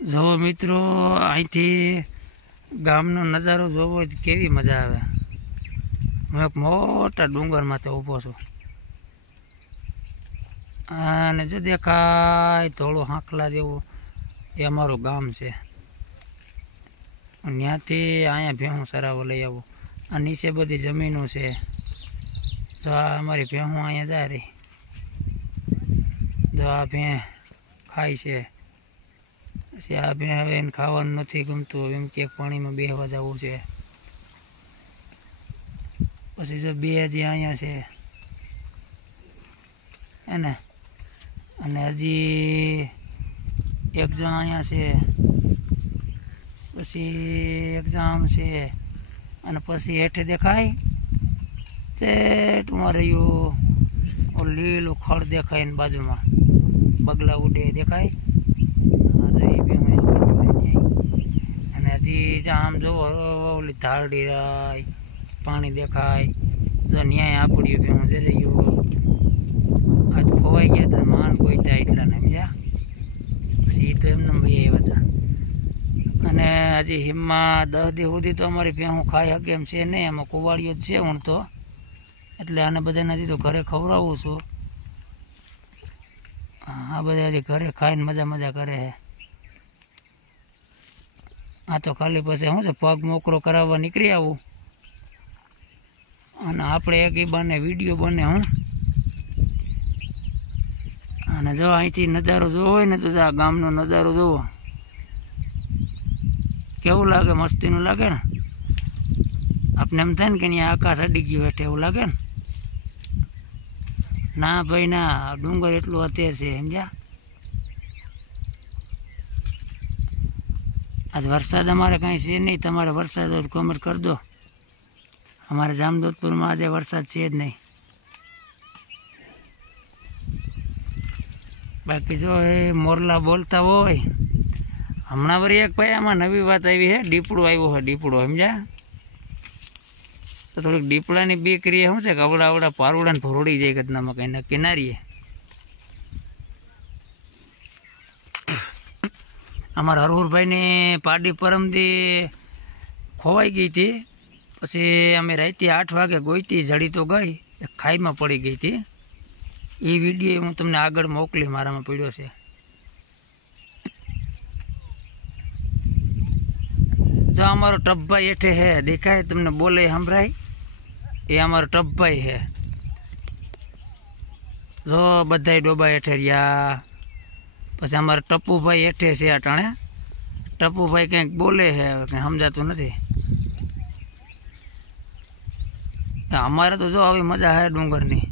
જો મિત્રો અહીંથી ગામનો નજારો જોવો તો કેવી મજા આવે। હું એક મોટા ડુંગરમાંથી ઊભો છું અને જો દેખાય થોડો હાંકલા જેવું એ અમારું ગામ છે। ત્યાંથી અહીંયા ભેહું સરાવો લઈ આવું। આ નીચે બધી જમીનો છે। જો આ અમારી ભેહું અહીંયા જાય રહી। જો આ ભેં ખાય છે। પછી આ ભેં હવે એને ખાવાનું નથી ગમતું, એમ કે પાણીમાં બેહવા જવું છે। પછી જો બે હજી અહીંયા છે એને, અને હજી એક જણ અહીંયા છે, પછી એક જામ છે, અને પછી હેઠે દેખાય તે તમારું લીલું ખડ દેખાય ને બાજુમાં બગલા ઉડે દેખાય। અને હજી જામ જોવો ઓલી ધારડી રાય પાણી દેખાય તો ન્યાય આપડ્યું કે હું જઈ આજ ખોવાઈ ગયા હતા માન ગોઈતા એટલા ને સમજ્યા। પછી તો એમને ભાઈ બધા, અને હજી હિમમાં 10 દી સુધી તો અમારી ભેહું ખાઈ શકે એમ છે નહીં, એમાં કુવાડીઓ જ છે હું તો, એટલે આને બધાને હજી તો ઘરે ખવડાવું છું। આ બધા હજી ઘરે ખાઈને મજા કરે છે। આ તો ખાલી પછી શું છે પગ મોકરો કરાવવા નીકળી આવું, અને આપણે એક બને વિડીયો બને હું। અને જો અહીંથી નજારો જોવો હોય ને તો આ ગામનો નજારો જોવો કેવું લાગે, મસ્તીનું લાગે ને। આપણે એમ થાય ને કે અહીંયા આકાશ અડી ગયું હેઠે એવું લાગે ને। ના ભાઈ ના, ડુંગર એટલું અત્યારે છે સમજ્યા। આજ વરસાદ અમારે કાંઈ છે નહીં, તમારે વરસાદ હોય કોમેન્ટ કરી દો। અમારે જામજોધપુરમાં આજે વરસાદ છે જ નહીં। બાકી જો એ મોરલા બોલતા હોય, હમણાં વળી એક ભાઈ આમાં નવી વાત આવી છે, દીપડો આવ્યો છે, દીપડો સમજ્યા। તો થોડીક દીપડાની બીક કરીએ શું છે કે આવડા પારુડાને ભરોડી જાય કદનામાં કંઈ નક્કી ના રહીએ। અમારા હરહુરભાઈની પાડી પરમદી ખોવાઈ ગઈ હતી, પછી અમે રાતે 8 વાગે ગોઈતી, જડી તો ગઈ, એક ખાઈમાં પડી ગઈ હતી। એ વિડીયો હું તમને આગળ મોકલી, મારામાં પડ્યો છે। જો અમારો ટપભાઈ હેઠે હે દેખાય તમને, બોલે સંભળાય, એ અમારો ટપભાઈ હે। જો બધાય ડોબા હેઠે રહ્યા। પછી અમારા ટપુભાઈ હેઠે છે અટાણે, ટપુભાઈ કંઈક બોલે છે, કંઈ સમજાતું નથી। અમારે તો જો આવી મજા હે ડુંગરની।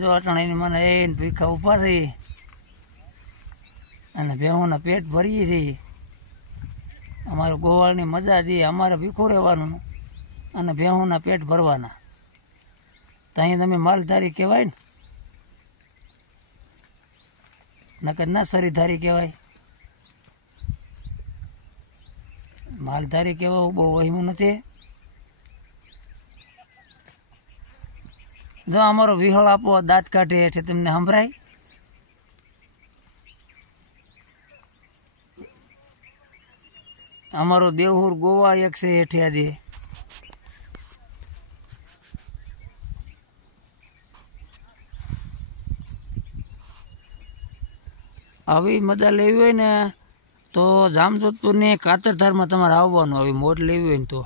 જો અટાણે મને એ ભીખા ઉભા છે, અને ભેહુંના પેટ ભરીએ છીએ। અમારું ગોવાળની મજા છે, અમારે ભીખું રહેવાનું અને ભેહુંના પેટ ભરવાના। તો અહીં તમે માલધારી કહેવાય ને, નકર ના સરીધારી કહેવાય। માલધારી કહેવાય બહુ વહીમું નથી। જો અમારો વિહળ આપો દાંત કાઢે હેઠે તમને સંભળાય। અમારો દેવહુર ગોવા એક છે હેઠે આજે। આવી મજા લેવી હોય ને તો જામજોધપુરની કાતરધારમાં તમારે આવવાનું, આવી મોજ લેવી હોય ને તો।